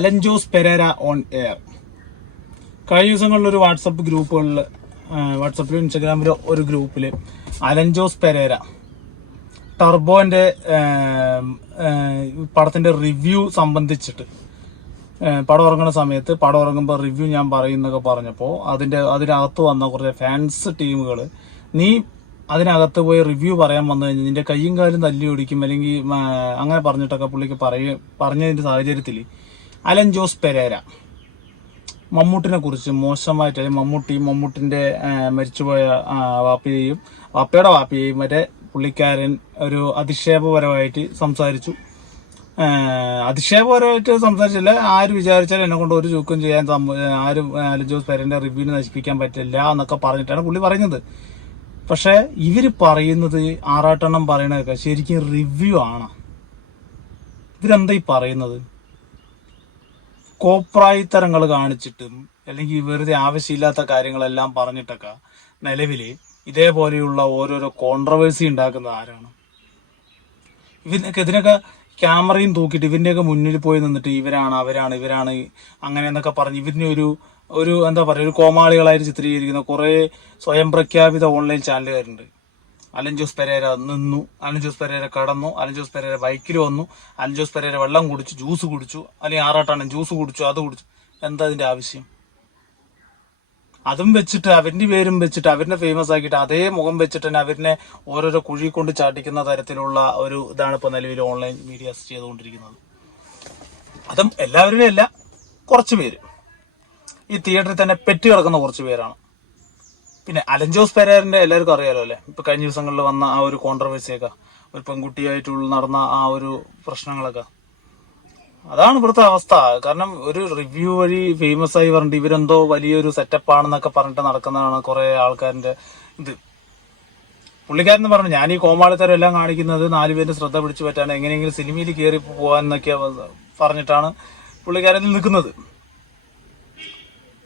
Allen Jose Pereira on air. കഴിഞ്ഞ ദിവസങ്ങളിലൊരു വാട്സപ്പിലും ഇൻസ്റ്റാഗ്രാമിലോ ഒരു ഗ്രൂപ്പിൽ അലൻ ജോസ് പെരേര ടർബോന്റെ പടത്തിന്റെ റിവ്യൂ സംബന്ധിച്ചിട്ട് പടം ഇറങ്ങുന്ന സമയത്ത് പടം ഇറങ്ങുമ്പോൾ റിവ്യൂ ഞാൻ പറയുന്നൊക്കെ പറഞ്ഞപ്പോൾ അതിനകത്ത് വന്ന കുറച്ച് ഫാൻസ് ടീമുകൾ നീ അതിനകത്ത് പോയി റിവ്യൂ പറയാൻ വന്നു കഴിഞ്ഞാൽ നിന്റെ കയ്യും കാലും തല്ലി ഒടിക്കും അല്ലെങ്കിൽ അങ്ങനെ പറഞ്ഞിട്ടൊക്കെ പുള്ളിക്ക് പറഞ്ഞതിന്റെ സാഹചര്യത്തിൽ അലൻ ജോസ് പെരേര മമ്മൂട്ടിനെ കുറിച്ച് മോശമായിട്ട്, അല്ലെങ്കിൽ മമ്മൂട്ടിന്റെ മരിച്ചുപോയ വാപ്പയുടെ വാപ്പയെയും വരെ പുള്ളിക്കാരൻ ഒരു അധിക്ഷേപപരമായിട്ട് സംസാരിച്ചു. അധിക്ഷേപപരമായിട്ട് സംസാരിച്ചില്ല. ആര് വിചാരിച്ചാലും എന്നെ കൊണ്ട് ഒരു ചൂക്കും ചെയ്യാൻ ആരും അലൻ ജോസ് പെരേരന്റെ റിവ്യൂവിന് നശിപ്പിക്കാൻ പറ്റില്ല എന്നൊക്കെ പറഞ്ഞിട്ടാണ് പുള്ളി പറയുന്നത്. പക്ഷെ ഇവര് പറയുന്നത് ആറാട്ടെണ്ണം പറയണതൊക്കെ ശരിക്കും റിവ്യൂ ആണ്. ഇവരെന്താ ഈ പറയുന്നത്? കോപ്രായിത്തരങ്ങൾ കാണിച്ചിട്ടും അല്ലെങ്കിൽ വെറുതെ ആവശ്യമില്ലാത്ത കാര്യങ്ങളെല്ലാം പറഞ്ഞിട്ടൊക്കെ നിലവില് ഇതേപോലെയുള്ള ഓരോരോ കോൺട്രവേഴ്സി ഉണ്ടാക്കുന്നത് ആരാണ്? ഇതിനൊക്കെ ക്യാമറയും തൂക്കിയിട്ട് ഇവന്റെയൊക്കെ മുന്നിൽ പോയി നിന്നിട്ട് ഇവരാണ് അങ്ങനെ എന്നൊക്കെ പറഞ്ഞ് ഇവരിനെ ഒരു എന്താ പറയുക, ഒരു കോമാളികളായിട്ട് ചിത്രീകരിക്കുന്ന കുറെ സ്വയം പ്രഖ്യാപിത ഓൺലൈൻ ചാനലുകാരുണ്ട്. അലൻ ജോസ് പെരേര നിന്നു, അലൻ ജോസ് പെരേര കടന്നു, അലൻ ജോസ് പെരേര ബൈക്കിൽ വന്നു, അലൻ ജോസ് പെരേര വെള്ളം കുടിച്ചു, ജ്യൂസ് കുടിച്ചു, അല്ലെങ്കിൽ ആറാട്ടാണ് ജ്യൂസ് കുടിച്ചു, അത് കുടിച്ചു. എന്താ അതിന്റെ ആവശ്യം? അതും വെച്ചിട്ട് അവരുടെ പേരും വെച്ചിട്ട് അവരിനെ ഫേമസ് ആക്കിയിട്ട് അതേ മുഖം വെച്ചിട്ട് തന്നെ അവരിനെ ഓരോരോ കുഴി കൊണ്ട് ചാട്ടിക്കുന്ന തരത്തിലുള്ള ഒരു ഇതാണ് ഇപ്പൊ നിലവിൽ ഓൺലൈൻ മീഡിയാസ് ചെയ്തുകൊണ്ടിരിക്കുന്നത്. അതും എല്ലാവരുടെയും അല്ല, കുറച്ചു പേര്, ഈ തിയേറ്ററിൽ തന്നെ പെറ്റ് കിടക്കുന്ന കുറച്ച് പേരാണ്. പിന്നെ അലൻ ജോസ് പെരേരന്റെ എല്ലാവർക്കും അറിയാലോ അല്ലെ, ഇപ്പൊ കഴിഞ്ഞ ദിവസങ്ങളിൽ വന്ന ആ ഒരു കോൺട്രവേഴ്സിയൊക്കെ, ഒരു പെൺകുട്ടിയായിട്ടുള്ള നടന്ന ആ ഒരു പ്രശ്നങ്ങളൊക്കെ, അതാണ് ഇവിടുത്തെ അവസ്ഥ. കാരണം ഒരു റിവ്യൂ വഴി ഫേമസ് ആയി പറഞ്ഞിട്ട് ഇവരെന്തോ വലിയൊരു സെറ്റപ്പ് ആണെന്നൊക്കെ പറഞ്ഞിട്ട് നടക്കുന്നതാണ് കുറെ ആൾക്കാരുടെ ഇത്. പുള്ളിക്കാരെന്ന് പറഞ്ഞു, ഞാൻ ഈ കോമാളിത്തരം എല്ലാം കാണിക്കുന്നത് 4 പേരുടെ ശ്രദ്ധ പിടിച്ചു പറ്റാണ്, എങ്ങനെയെങ്കിലും സിനിമയിൽ കയറി പോകാന്നൊക്കെ പറഞ്ഞിട്ടാണ് പുള്ളിക്കാരൻ നിൽക്കുന്നത്.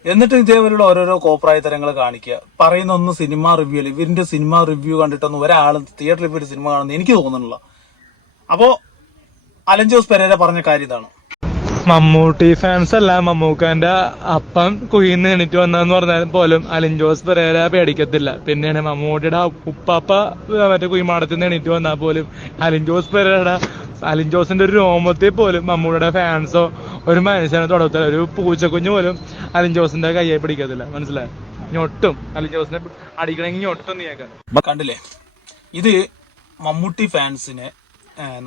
എന്നിട്ട് ഇതേപോലുള്ള ഓരോരോ കോപ്രായത്തരങ്ങൾ കാണിക്കുക, പറയുന്ന ഒന്നും സിനിമ റിവ്യൂ അല്ല. ഇവരിന്റെ സിനിമ റിവ്യൂ കണ്ടിട്ടൊന്നും ഒരാൾ തിയേറ്ററിൽ പോയിട്ട് സിനിമ കാണുന്നത് എനിക്ക് തോന്നുന്നില്ല. അപ്പോ അലൻ ജോസ് പെരേര പറഞ്ഞ കാര്യം ഇതാണ്. മമ്മൂട്ടി ഫാൻസ് അല്ല, മമ്മൂക്കാന്റെ അപ്പം കുയിന്ന് എണീറ്റ് വന്നെന്ന് പറഞ്ഞാൽ പോലും അലൻ ജോസ് പെരേര പേടിക്കത്തില്ല. പിന്നെയാണ് മമ്മൂട്ടിയുടെ ഉപ്പാപ്പ മറ്റേ കുയിമാടത്തിൽ നിന്ന് എണീറ്റ് വന്നാൽ പോലും അലൻ ജോസിന്റെ ഒരു രോമത്തിൽ പോലും മമ്മൂട്ടിയുടെ ഫാൻസോ ഒരു മനുഷ്യനെ തൊടത്തില്ല. ഒരു പൂച്ചക്കുഞ്ഞു പോലും അലൻ ജോസിന്റെ കയ്യെ പിടിക്കത്തില്ല. മനസ്സിലായി? ഞൊട്ടും അലൻ ജോസിനെ അടിക്കണമെങ്കിൽ ഞൊട്ടും നീക്കാൻ. കണ്ടില്ലേ, ഇത് മമ്മൂട്ടി ഫാൻസിനെ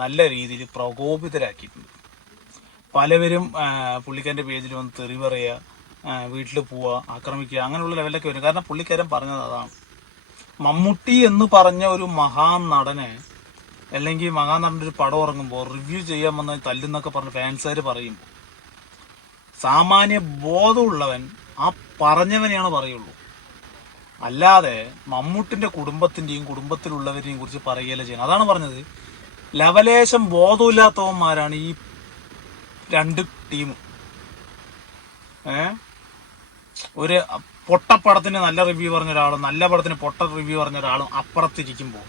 നല്ല രീതിയിൽ പ്രകോപിതരാക്കിയിട്ടുണ്ട്. പലവരും പുള്ളിക്കാരന്റെ പേജിൽ വന്ന് തെറി പറയുക, വീട്ടിൽ പോവുക, ആക്രമിക്കുക, അങ്ങനെയുള്ള ലെവലൊക്കെ വരും. കാരണം പുള്ളിക്കാരൻ പറഞ്ഞത് അതാണ്. മമ്മൂട്ടി എന്ന് പറഞ്ഞ ഒരു മഹാനടനെ, അല്ലെങ്കിൽ മഹാനടന്റെ ഒരു പടം ഇറങ്ങുമ്പോൾ റിവ്യൂ ചെയ്യാൻ വന്ന തല്ലെന്നൊക്കെ പറഞ്ഞ് ഫാൻസുകാർ പറയുമ്പോൾ സാമാന്യ ബോധമുള്ളവൻ ആ പറഞ്ഞവനെയാണ് പറയുള്ളൂ. അല്ലാതെ മമ്മൂട്ടിന്റെ കുടുംബത്തിന്റെയും കുടുംബത്തിലുള്ളവരെയും കുറിച്ച് പറയുകയല്ല ചെയ്യണം. അതാണ് പറഞ്ഞത്. ലവലേശം ബോധമില്ലാത്തവന്മാരാണ് ഈ 2 ടീം. ഒരു പൊട്ടപ്പടത്തിന് നല്ല റിവ്യൂ പറഞ്ഞ ഒരാളും നല്ല പടത്തിന് പൊട്ട റിവ്യൂ പറഞ്ഞ ഒരാളും അപ്പുറത്തിരിക്കുമ്പോൾ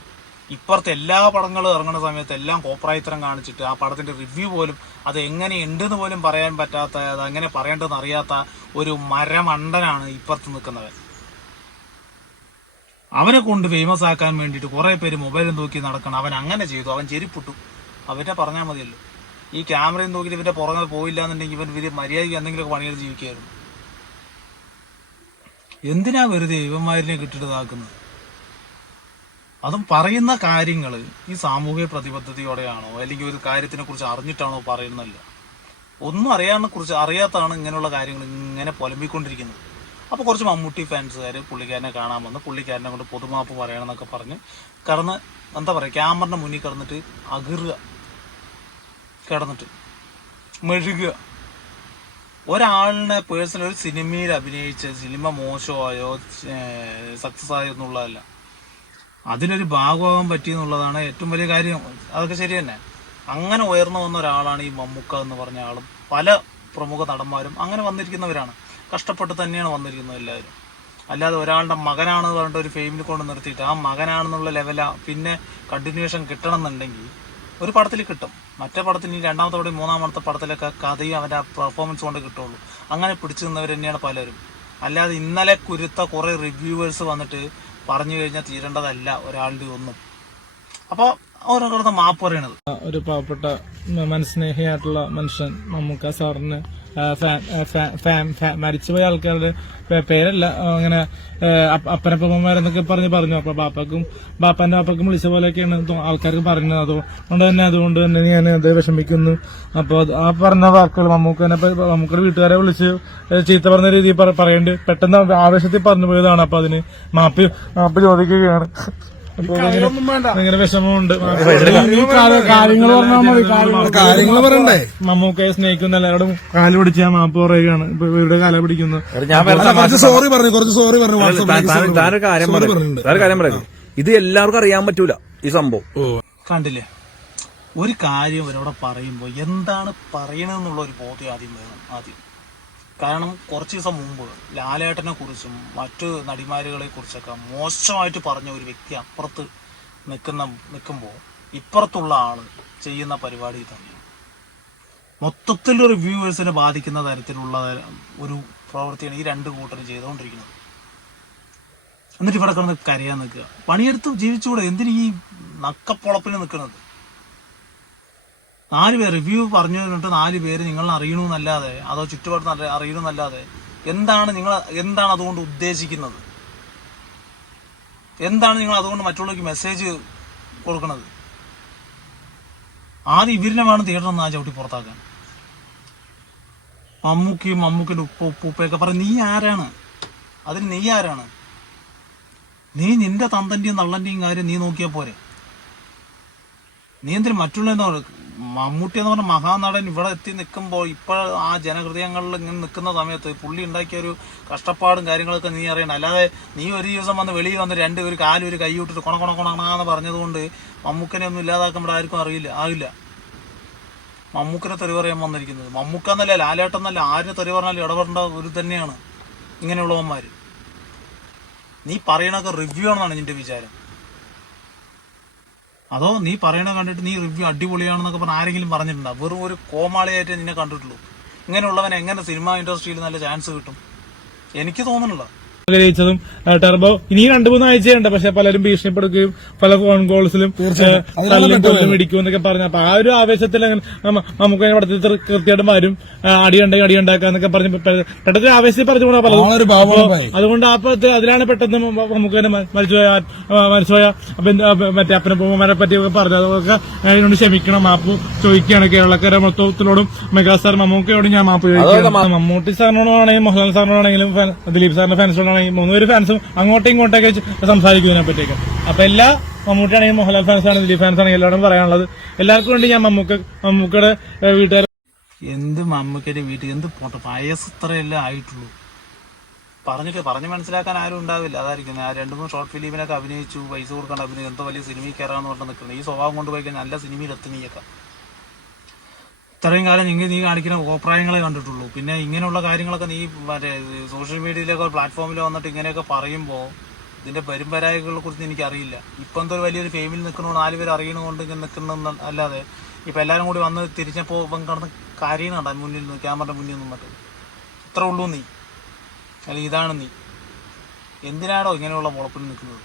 ഇപ്പുറത്തെ എല്ലാ പടങ്ങളും ഇറങ്ങുന്ന സമയത്ത് എല്ലാം കോപ്രായത്തരം കാണിച്ചിട്ട് ആ പടത്തിന്റെ റിവ്യൂ പോലും അത് എങ്ങനെ ഉണ്ടെന്ന് പോലും പറയാൻ പറ്റാത്ത, അത് എങ്ങനെ പറയേണ്ടതെന്ന് അറിയാത്ത ഒരു മരമണ്ടനാണ് ഇപ്പുറത്ത് നിൽക്കുന്നവൻ. അവനെ കൊണ്ട് ഫേമസ് ആക്കാൻ വേണ്ടിയിട്ട് കുറെ പേര് മൊബൈലും തൂക്കി നടക്കണം. അവൻ അങ്ങനെ ചെയ്തു, അവൻ ചെരിപ്പിട്ടു, അവരെ പറഞ്ഞാൽ മതിയല്ലോ. ഈ ക്യാമറയും തൂക്കിയിട്ട് ഇവന്റെ പുറമെ പോയില്ല എന്നുണ്ടെങ്കിൽ ഇവൻ വലിയ മര്യാദയ്ക്ക് എന്തെങ്കിലുമൊക്കെ പണികൾ ജീവിക്കുകയായിരുന്നു. എന്തിനാ വെറുതെ ഇവന്മാരിനെ കിട്ടിയിട്ടതാക്കുന്നത്? അതും പറയുന്ന കാര്യങ്ങൾ ഈ സാമൂഹിക പ്രതിബദ്ധതയോടെയാണോ അല്ലെങ്കിൽ ഒരു കാര്യത്തിനെ കുറിച്ച് അറിഞ്ഞിട്ടാണോ പറയുന്നില്ല. ഒന്നും അറിയാത്താണ് ഇങ്ങനെയുള്ള കാര്യങ്ങൾ ഇങ്ങനെ പൊലമ്പിക്കൊണ്ടിരിക്കുന്നത്. അപ്പൊ കുറച്ച് മമ്മൂട്ടി ഫാൻസുകാർ പുള്ളിക്കാരനെ കാണാൻ വന്ന് പുള്ളിക്കാരനെ കൊണ്ട് പൊതുമാപ്പ് പറയണമെന്നൊക്കെ പറഞ്ഞ് എന്താ പറയുക, ക്യാമറിന്റെ മുന്നിൽ കിടന്നിട്ട് അകിറുക, കിടന്നിട്ട് മെഴുകുക. ഒരാളിനെ പേഴ്സണൽ ഒരു സിനിമയിൽ അഭിനയിച്ച് സിനിമ മോശമായോ സക്സസ് ആയോ എന്നുള്ളതല്ല, അതിലൊരു ഭാഗമാകാൻ പറ്റിയെന്നുള്ളതാണ് ഏറ്റവും വലിയ കാര്യം. അതൊക്കെ ശരി തന്നെ. അങ്ങനെ ഉയർന്നു വന്ന ഒരാളാണ് ഈ മമ്മൂക്ക എന്ന് പറഞ്ഞ ആളും പല പ്രമുഖ നടന്മാരും അങ്ങനെ വന്നിരിക്കുന്നവരാണ്. കഷ്ടപ്പെട്ട് തന്നെയാണ് വന്നിരിക്കുന്നത് എല്ലാവരും. അല്ലാതെ ഒരാളുടെ മകനാണെന്ന് പറഞ്ഞിട്ട് ഒരു ഫെയിമിൽ കൊണ്ട് നിർത്തിയിട്ട് ആ മകനാണെന്നുള്ള ലെവല പിന്നെ കണ്ടിന്യൂഷൻ കിട്ടണം എന്നുണ്ടെങ്കിൽ ഒരു പടത്തിൽ കിട്ടും, മറ്റേ പടത്തിൽ ഈ രണ്ടാമത്തെ പടം മൂന്നാമത്തെ പടത്തിലൊക്കെ കഥയും അവൻ്റെ പെർഫോമൻസ് കൊണ്ട് കിട്ടുള്ളൂ. അങ്ങനെ പിടിച്ചു നിന്നവർ തന്നെയാണ് പലരും. അല്ലാതെ ഇന്നലെ കുരുത്ത കുറെ റിവ്യൂവേഴ്സ് വന്നിട്ട് പറഞ്ഞു കഴിഞ്ഞാൽ തീരേണ്ടതല്ല ഒരാളുടെ ഒന്നും. അപ്പോൾ ഓരോരുത്തരുടെ മാപ്പ് പറയണത്. ഒരു പാവപ്പെട്ട മനസ്നേഹിയായിട്ടുള്ള മനുഷ്യൻ മമ്മൂക്ക സാറിന് മരിച്ചുപോയ ആൾക്കാരുടെ പേരല്ല അങ്ങനെ അപ്പനപ്പന്മാരെന്നൊക്കെ പറഞ്ഞു. അപ്പൊ ബാപ്പാന്റെ പാപ്പക്കും വിളിച്ച പോലെയൊക്കെയാണ് ആൾക്കാർക്ക് പറയുന്നത്. അതുകൊണ്ട് തന്നെ ഞാൻ അത് വിഷമിക്കുന്നു. അപ്പൊ ആ പറഞ്ഞ വാക്കുകൾ മമ്മൂക്കയുടെ വീട്ടുകാരെ വിളിച്ച് ചീത്ത പറഞ്ഞ രീതിയിൽ പറയേണ്ടി പെട്ടെന്ന് ആവേശത്തിൽ പറഞ്ഞു പോയതാണ്. അപ്പൊ അതിന് മാപ്പ് ചോദിക്കുകയാണ്. ഭയങ്കര വിഷമമുണ്ട്. കാര്യങ്ങൾ പറയണ്ടേ? മമ്മൂക്കയെ സ്നേഹിക്കുന്ന എല്ലാവരോടും കാല് പിടിച്ച് ഞാൻ മാപ്പ് പറയുകയാണ്. ഇപ്പൊ ഇവരുടെ കാല പിടിക്കുന്നു. കുറച്ച് സോറി പറഞ്ഞു. താനൊരു കാര്യം പറയുന്നത് ഇത് എല്ലാവർക്കും അറിയാൻ പറ്റൂല ഈ സംഭവം. കണ്ടില്ലേ, ഒരു കാര്യം ഇവരോട് പറയുമ്പോൾ എന്താണ് പറയണമെന്നുള്ള ഒരു ബോധ്യം ആദ്യം വേണം. കാരണം കുറച്ച് ദിവസം മുമ്പ് ലാലേട്ടനെ കുറിച്ചും മറ്റു നടിമാരുകളെ കുറിച്ചൊക്കെ മോശമായിട്ട് പറഞ്ഞ ഒരു വ്യക്തി അപ്പുറത്ത് നിൽക്കുമ്പോൾ ഇപ്പുറത്തുള്ള ആള് ചെയ്യുന്ന പരിപാടി തന്നെയാണ്. മൊത്തത്തിൽ റിവ്യൂവേഴ്സിനെ ബാധിക്കുന്ന തരത്തിലുള്ള ഒരു പ്രവൃത്തിയാണ് ഈ രണ്ട് കൂട്ടരും ചെയ്തുകൊണ്ടിരിക്കുന്നത്. എന്നിട്ട് ഇവിടെ കിടന്ന് കരയാൻ നിൽക്കുക. പണിയെടുത്ത് ജീവിച്ചുകൂടെ? എന്തിന് ഈ നക്കപ്പൊളപ്പിന് നിൽക്കുന്നത്? 4 പേര് റിവ്യൂ പറഞ്ഞു തന്നിട്ട് 4 പേര് നിങ്ങളെ അറിയണമെന്നല്ലാതെ, അതോ ചുറ്റുപാട് അറിയണമെന്നല്ലാതെ എന്താണ് അതുകൊണ്ട് ഉദ്ദേശിക്കുന്നത്? എന്താണ് നിങ്ങൾ അതുകൊണ്ട് മറ്റുള്ളവർക്ക് മെസ്സേജ് കൊടുക്കുന്നത്? ആദ്യം ഇവരിനെ വേണം തിയേറ്ററിൽ നിന്ന് ചവിട്ടി പുറത്താക്കാൻ. മമ്മൂക്കിന്റെ ഉപ്പയൊക്കെ പറയും. നീ ആരാണ്? അതിന് നീ ആരാണ്? നീ നിന്റെ തന്തന്റെയും തള്ളന്റെയും കാര്യം നീ നോക്കിയാൽ പോരെ. നീ എന്തിന് മറ്റുള്ള മമ്മൂട്ടി എന്ന് പറഞ്ഞ മഹാനടൻ ഇവിടെ എത്തി നിൽക്കുമ്പോൾ ഇപ്പോൾ ആ ജനഹൃദയങ്ങളിൽ ഇങ്ങനെ നിൽക്കുന്ന സമയത്ത് പുള്ളി ഉണ്ടാക്കിയ ഒരു കഷ്ടപ്പാടും കാര്യങ്ങളൊക്കെ നീ അറിയണം. അല്ലാതെ നീ ഒരു ദിവസം വന്ന് വെളിയിൽ വന്ന് ഒരു കാലും ഒരു കൈ വിട്ടിട്ട് കൊണാന്ന് പറഞ്ഞതുകൊണ്ട് മമ്മൂക്കനെ ഒന്നും ഇല്ലാതാക്കുമ്പോൾ ആർക്കും ആകില്ല. മമ്മൂക്കനെ തെറി പറയാൻ വന്നിരിക്കുന്നത് മമ്മൂക്കെന്നല്ല, ലാലേട്ടെന്നല്ല, ആരിനെ തെറി പറഞ്ഞാലും ഇടപെടേണ്ട ഒരു തന്നെയാണ് ഇങ്ങനെയുള്ളവന്മാര്. നീ പറയണൊക്കെ റിവ്യൂ ആണെന്നാണ് നിന്റെ വിചാരം? അതോ നീ പറയണ കണ്ടിട്ട് നീ റിവ്യൂ അടിപൊളിയാണെന്നൊക്കെ പറഞ്ഞ ആരെങ്കിലും പറഞ്ഞിട്ടുണ്ടോ? വെറും ഒരു കോമാളിയായിട്ട് നിന്നെ കണ്ടിട്ടുള്ളൂ. ഇങ്ങനെയുള്ളവനെ എങ്ങനെ സിനിമാ ഇൻഡസ്ട്രിയിൽ നല്ല ചാൻസ് കിട്ടും? എനിക്ക് തോന്നുന്നില്ല. ജയിച്ചതും ടെർബോ ഇനി 2-3 ആഴ്ചയുണ്ട്. പക്ഷെ പലരും ഭീഷണിപ്പെടുകയും പല ഫോൺ കോൾസിലും ഇടിക്കും എന്നൊക്കെ പറഞ്ഞു. അപ്പൊ ആ ഒരു ആവേശത്തിൽ നമുക്ക് പടത്തിൽ കൃത്യമായിട്ടും വരും അടിയുണ്ടാക്കാന്നൊക്കെ പറഞ്ഞ് പെട്ടെന്ന് ആവേശത്തിൽ പറഞ്ഞുകൂടാ പലതും. അതുകൊണ്ട് അതിലാണ് പെട്ടെന്ന് നമുക്ക് മരിച്ചുപോയ മറ്റേ അപ്പനപ്പൂമ്മമാരെ പറ്റിയൊക്കെ പറഞ്ഞു. അതൊക്കെ അതിനോട് ക്ഷമിക്കണം, മാപ്പ് ചോദിക്കുകയാണ് കേരളക്കാരെ മൊത്തത്തിലോടും മെഗാസ്റ്റാർ മമ്മൂക്കയോടും ഞാൻ മാപ്പ് ചോദിക്കുകയാണ്. മമ്മൂട്ടി സാറിനോടാണെങ്കിലും മോഹൻലാൽ സാറിനോടാണെങ്കിലും ദിലീപ് സാറിന്റെ ഫാൻസിനോടാണെങ്കിലും 3 ഫാൻസും അങ്ങോട്ടും ഇങ്ങോട്ടൊക്കെ സംസാരിക്കും ഇതിനെ പറ്റിയൊക്കെ. അപ്പൊ എല്ലാ മമ്മൂട്ടിയാണെങ്കിലും മോഹൻലാൽ ഫാൻസ് ആണ് ദിലീപ് ഫാൻസ് ആണെങ്കിൽ എല്ലാവരും പറയാനുള്ളത് എല്ലാവർക്കും വേണ്ടി ഞാൻ മമ്മൂക്കയുടെ വീട്ടുകാർ മമ്മൂക്കയുടെ വീട്ടിൽ എന്ത് പോട്ടെ, വയസ്സ് ഇത്രയല്ലേ ആയിട്ടുള്ളൂ. പറഞ്ഞ് മനസ്സിലാക്കാൻ ആരും ഉണ്ടാവില്ല. അതായിരിക്കും 2-3 ഷോർട്ട് ഫിലിമിനൊക്കെ അഭിനയിച്ചു, പൈസ കൊടുക്കാണ്ട് അഭിനയിച്ചു, എന്തോ വലിയ സിനിമയിൽ കയറാന്ന് പറഞ്ഞ് നിൽക്കുന്നത്. ഈ സ്വഭാവം കൊണ്ടുപോയി കഴിഞ്ഞാൽ നല്ല സിനിമയിൽ എത്തുന്നീയൊക്കെ. ഇത്രയും കാലം നീ കാണിക്കുന്ന കോപ്രായങ്ങളെ കണ്ടിട്ടുള്ളൂ. പിന്നെ ഇങ്ങനെയുള്ള കാര്യങ്ങളൊക്കെ നീ മറ്റേ സോഷ്യൽ മീഡിയയിലൊക്കെ പ്ലാറ്റ്ഫോമിൽ വന്നിട്ട് ഇങ്ങനെയൊക്കെ പറയുമ്പോൾ ഇതിന്റെ പെരുമ്പരായകളെ കുറിച്ച് എനിക്കറിയില്ല. ഇപ്പം എന്തോ വലിയൊരു ഫെയിമിൽ നിൽക്കണോ 4 പേര് അറിയണതുകൊണ്ട് ഇങ്ങനെ നിൽക്കുന്ന അല്ലാതെ ഇപ്പം എല്ലാവരും കൂടി വന്ന് തിരിച്ചപ്പോൾ ഇപ്പം കടന്ന് കാര്യങ്ങളുണ്ട മുന്നിൽ നിന്ന് ക്യാമറയുടെ മുന്നിൽ നിന്നിട്ട് ഇത്ര ഉള്ളൂ നീ, അല്ലെങ്കിൽ ഇതാണ് നീ. എന്തിനാണോ ഇങ്ങനെയുള്ള മുളപ്പിൽ നിൽക്കുന്നത്?